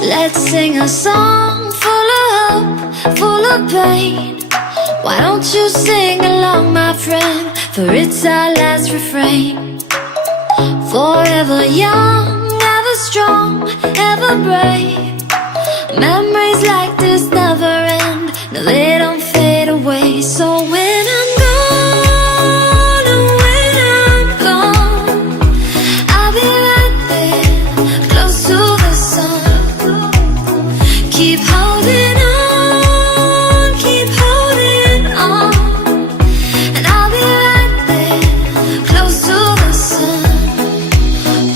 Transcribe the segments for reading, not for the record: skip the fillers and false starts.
Let's sing a song full of hope, full of pain. Why don't you sing along, my friend? For it's our last refrain. Forever young, ever strong, ever brave. Memories like this never end. No, they don't fade away. So when I'm gone, and when I'm gone, I'll be right there, close to the sun. Keep holding on, keep holding on, and I'll be right there, close to the sun,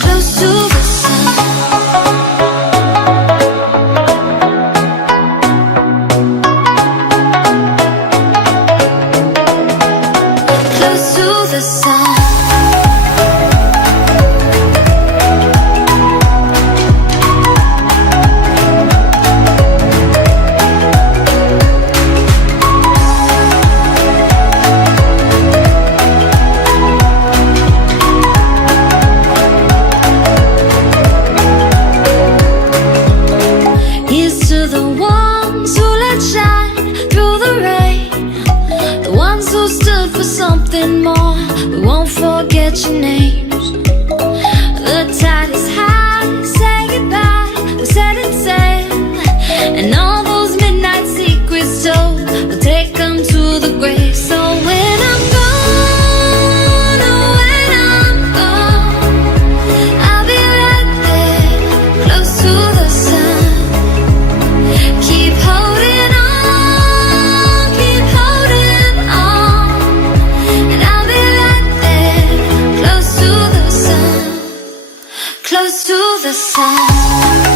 close to the sun. Close to the sun. Here's to the ones who let shine through the rain, the ones who stood for something more. We won't forget your names. The tide is high, say goodbye, we set it sail, and all those midnight secrets told, we'll take them to the grave. So when I'm gone, oh when I'm gone, I'll be right there, close to the sun. Keep holding on, keep holding on, and I'll be right there, close to the sun, close to the sun.